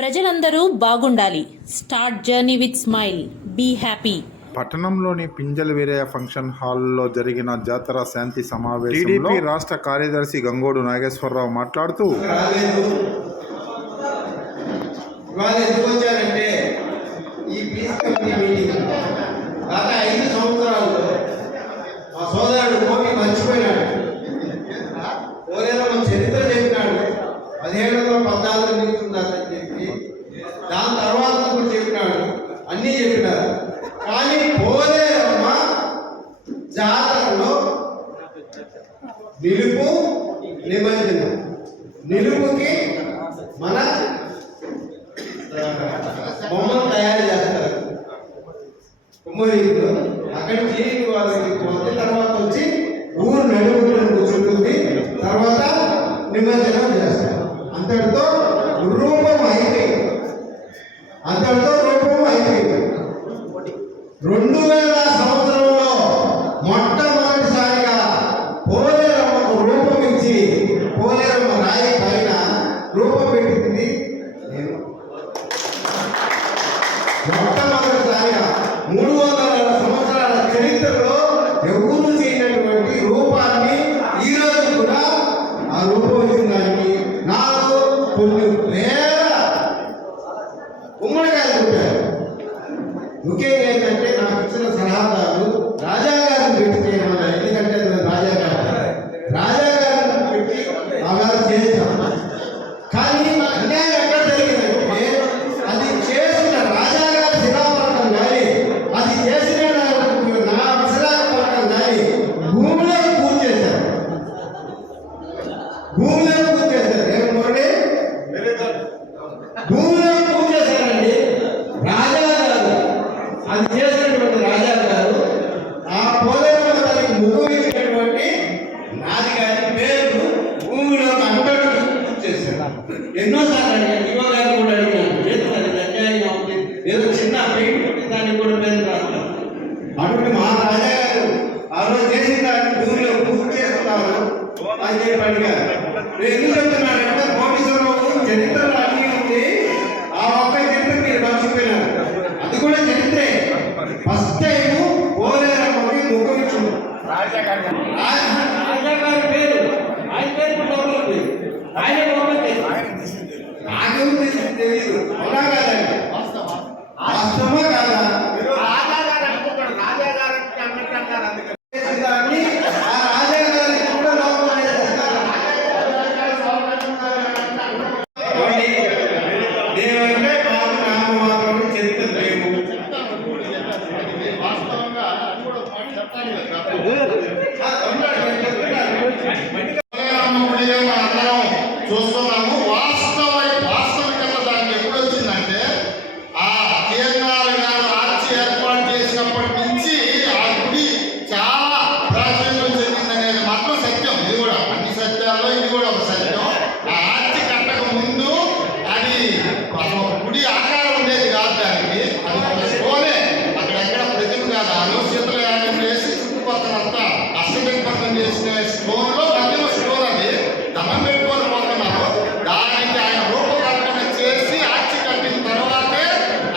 ప్రజలందరూ బాగుండాలి. Start journey with smile. Be happy. పట్టణంలోని పింజల్ వీరయ్య ఫంక్షన్ హాల్లో జరిగిన జాతర శాంతి సమావేశంలో టీడీపీ రాష్ట్ర కార్యదర్శి గంగోడు నాగేశ్వరరావు మాట్లాడుతూ, ఈ పీస్ కమిటీ మీటింగ్ గత 5 సంవత్సరాల్లో మా సోదరుడు గోపి మర్చిపోయినాడు. ఓరేదో చరిత్ర చెప్పినాడు. 1714 నుంచి ఉందని చెప్పి దాని తర్వాత కూడా చెప్పినాడు. అన్నీ చెప్పినారు. కానీ పోలేరమ్మ జాతరలో నిలుపు నిమజ్జనం, నిలుపుకి మన బొమ్మలు తయారు చేస్తారు కుమ్మరీలో. అక్కడ జీవికి వాళ్ళకి పోతే తర్వాత వచ్చి ఊరు నడుపులను కూర్చుంటుంది. తర్వాత నిమజ్జనం చేస్తారు. అంతటితో రూపం అయిపోయింది. 2000 సంవత్సరంలో మొట్టమొదటిసారిగా పోలేరమ్మకు రూపం ఇచ్చి పోలేరమ్మ రాయి పైన రూపం పెట్టింది నేను. మొట్టమొదటిసారిగా 300 సంవత్సరాల చరిత్రలో ఎవరు చేయనటువంటి రూపాన్ని ఈరోజు కూడా ఆ రూపం ఇచ్చిన దానికి నాకు కొన్ని వేల గుమ్మడికాయలు పెట్టారు. ముఖ్యంగా ఏంటంటే నాకు ఇచ్చిన సలహాదారు రాజాగారిని పెట్టి చేయమన్నా. ఎందుకంటే రాజాగారిని పెట్టి అలా చేశాను. కానీ అన్యాయం ఎక్కడ జరిగిందంటే అది చేసిన రాజాగారి శిలాపలకం కానీ అది చేసిన నా శిలాపలకం కానీ భూమిలో పూజ చేశారు. ఏమన్నా భూమిలో పూజ చేశారండి రాజాగారు. అది చేసినటువంటి రాజాగారు ఆ పోలేరమ్మ తల్లికి ముగ్గు ఇచ్చినటువంటి నాది గారి పేరు భూమిలో అంతటి పూజ చేశారు. ఎన్నోసార్లు అడిగాను. యువ గారు కూడా అడిగాను. చేస్తున్నారు అన్యాయంగా ఉంది, ఏదో చిన్న పెయింట్ దానికి కూడా పేరు రాస్తారు. అటువంటి మా రాజాగారు ఆ రోజు చేసిన దాన్ని భూమిలో పూజ చేస్తున్నారు అని చెప్పి అడిగారు. ఎందుకు చెప్తున్నారంటే కోటేశ్వరరావు చరిత్రలో అన్నీ ఉంది. ఆ ఒక్క చరిత్ర మీరు మర్చిపోయినారు. అది కూడా చరిత్రే. ఫస్ట్ టైం పోలేరమ్మకి ముఖం ఇచ్చింది రాజాగారి పేరు. ఆయన పేరు లోపల ఉంది. ఆయన నాకేం తెలియదు. అవునా కాదండి? వాస్తవమా కాదా? దాన్ని ఆ రాజాగారికి కూడా లోపల దేవంటే బాబు నాకు మాత్రం చరిత్ర లేవు. అందరం చూస్తున్నాము. వాస్తవికత దానికి ఎప్పుడు వచ్చిందంటే ఆ కేఎన్ఆర్ గారు ఆర్చి ఏర్పాటు చేసినప్పటి నుంచి ఆ గుడి చాలా ప్రాచుర్యం చెందిందనేది మాత్రం సత్యం. ఇది కూడా అన్ని సత్యాల్లో ఇది కూడా ఒక సత్యం. ఆ ఆర్చి కట్టక ముందు అది గుడి ఆకారం ఉండేది కాదు. దానికి అది ఒక స్టోనే. అక్కడెక్కడ ప్రతిమ కాదు. ఆలోచనలు యాగం చేసి చుట్టుపక్కలంతా అష్టదిగ్బంధం చేసిన స్టోన్లో మధ్యలో స్టోన్ అది దండం పెట్టుకొని పోతున్నారు. దానికి ఆయన రూపకల్పన చేసి ఆర్చి కట్టిన తర్వాతే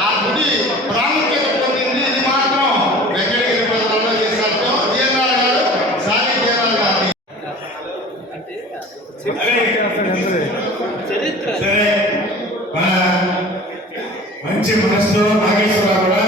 ఆ గుడి ప్రాముఖ్యత పొందింది. ఇది మాత్రం వెంకటగిరి ప్రజలలో చేశారు. జీఎన్ఆర్ గారు సాని జీఎన్ఆర్ గారు సరే, మన మంచి మనసుతో నాగేశ్వరరావు కూడా